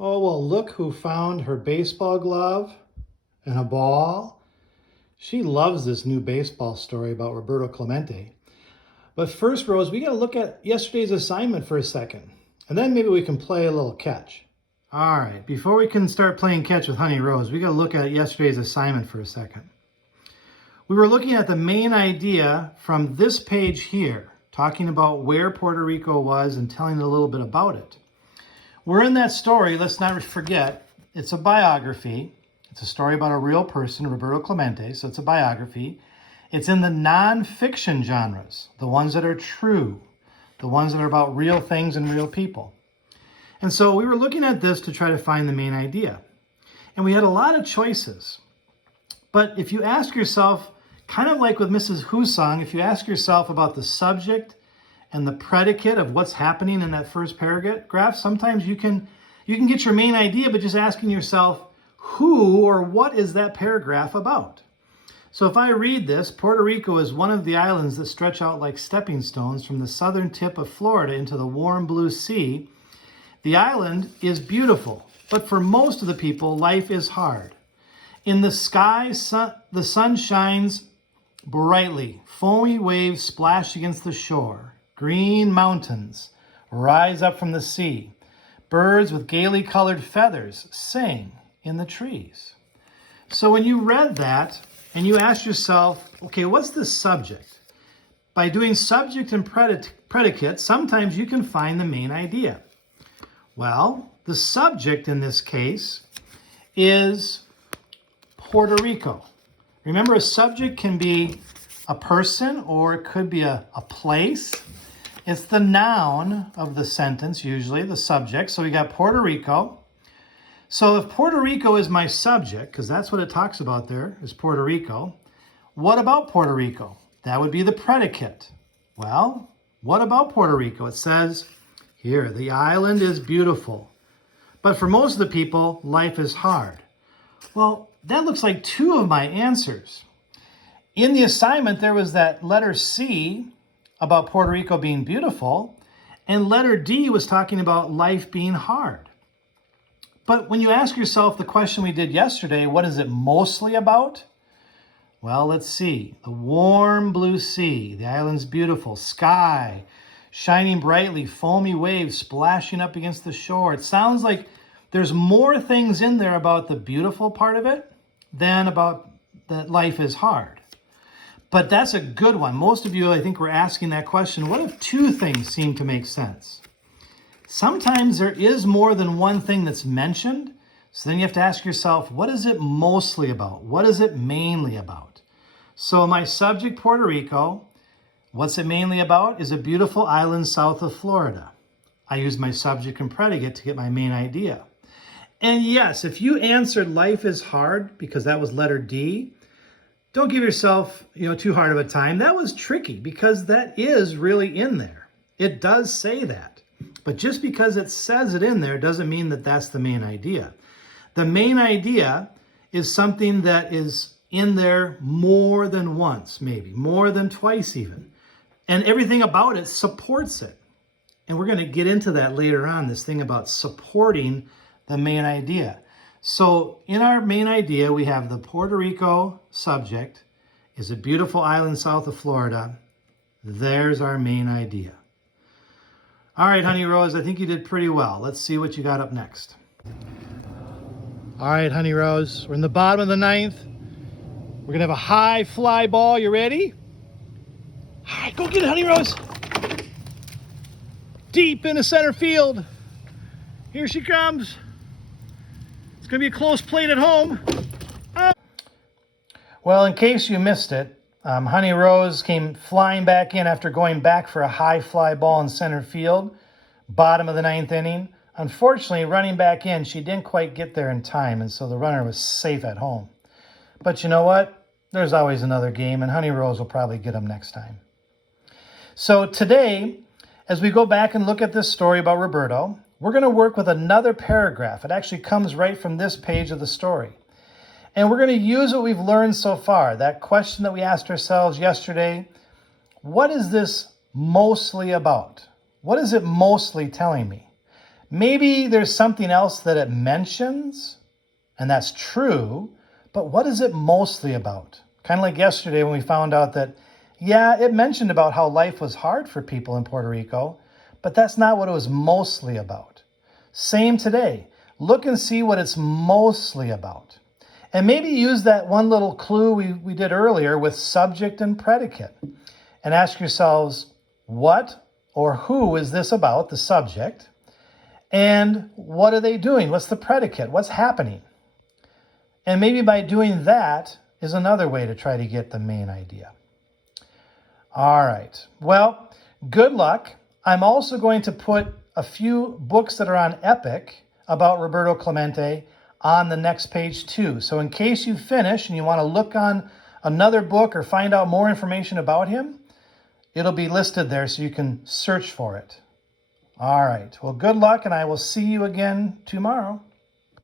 Oh, well, look who found her baseball glove and a ball. She loves this new baseball story about Roberto Clemente. But first, Rose, we got to look at yesterday's assignment for a second. And then maybe we can play a little catch. All right, before we can start playing catch with Honey Rose, we got to look at yesterday's assignment for a second. We were looking at the main idea from this page here, talking about where Puerto Rico was and telling a little bit about it. We're in that story, let's not forget, it's a biography. It's a story about a real person, Roberto Clemente, so it's a biography. It's in the non-fiction genres, the ones that are true, the ones that are about real things and real people. And so we were looking at this to try to find the main idea. And we had a lot of choices. But if you ask yourself, kind of like with Mrs. Who's song, if you ask yourself about the subject and the predicate of what's happening in that first paragraph, sometimes you can get your main idea, but just asking yourself, who or what is that paragraph about? So if I read this, Puerto Rico is one of the islands that stretch out like stepping stones from the southern tip of Florida into the warm blue sea. The island is beautiful, but for most of the people, life is hard. In the sky, the sun shines brightly. Foamy waves splash against the shore. Green mountains rise up from the sea. Birds with gaily colored feathers sing in the trees. So when you read that and you ask yourself, okay, what's the subject? By doing subject and predicate, sometimes you can find the main idea. Well, the subject in this case is Puerto Rico. Remember, a subject can be a person or it could be a place. It's the noun of the sentence, usually, the subject. So we got Puerto Rico. So if Puerto Rico is my subject, because that's what it talks about there, is Puerto Rico, what about Puerto Rico? That would be the predicate. Well, what about Puerto Rico? It says here, the island is beautiful, but for most of the people, life is hard. Well, that looks like two of my answers. In the assignment, there was that letter C about Puerto Rico being beautiful, and letter D was talking about life being hard. But when you ask yourself the question we did yesterday, what is it mostly about? Well, let's see. The warm blue sea, the island's beautiful, sky, shining brightly, foamy waves splashing up against the shore. It sounds like there's more things in there about the beautiful part of it than about that life is hard. But that's a good one. Most of you, I think, were asking that question. What if two things seem to make sense? Sometimes there is more than one thing that's mentioned. So then you have to ask yourself, what is it mostly about? What is it mainly about? So my subject, Puerto Rico, what's it mainly about? Is a beautiful island south of Florida. I use my subject and predicate to get my main idea. And yes, if you answered life is hard because that was letter D, don't give yourself, too hard of a time. That was tricky because that is really in there. It does say that. But just because it says it in there doesn't mean that that's the main idea. The main idea is something that is in there more than once, maybe more than twice even. And everything about it supports it. And we're going to get into that later on, this thing about supporting the main idea. So in our main idea, we have the Puerto Rico subject is a beautiful island south of Florida. There's our main idea. All right, Honey Rose, I think you did pretty well. Let's see what you got up next. All right, Honey Rose, we're in the bottom of the ninth. We're going to have a high fly ball. You ready? All right, go get it, Honey Rose. Deep into center field. Here she comes. It's going to be a close plate at home. Well, in case you missed it, Honey Rose came flying back in after going back for a high fly ball in center field, bottom of the ninth inning. Unfortunately, running back in, she didn't quite get there in time, and so the runner was safe at home. But you know what? There's always another game, and Honey Rose will probably get them next time. So today, as we go back and look at this story about Roberto, we're going to work with another paragraph. It actually comes right from this page of the story. And we're going to use what we've learned so far, that question that we asked ourselves yesterday. What is this mostly about? What is it mostly telling me? Maybe there's something else that it mentions, and that's true, but what is it mostly about? Kind of like yesterday when we found out that, yeah, it mentioned about how life was hard for people in Puerto Rico, but that's not what it was mostly about. Same today. Look and see what it's mostly about. And maybe use that one little clue we did earlier with subject and predicate. And ask yourselves, what or who is this about, the subject? And what are they doing? What's the predicate? What's happening? And maybe by doing that is another way to try to get the main idea. All right. Well, good luck. I'm also going to put a few books that are on Epic about Roberto Clemente on the next page too. So in case you finish and you want to look on another book or find out more information about him, it'll be listed there so you can search for it. All right. Well, good luck, and I will see you again tomorrow.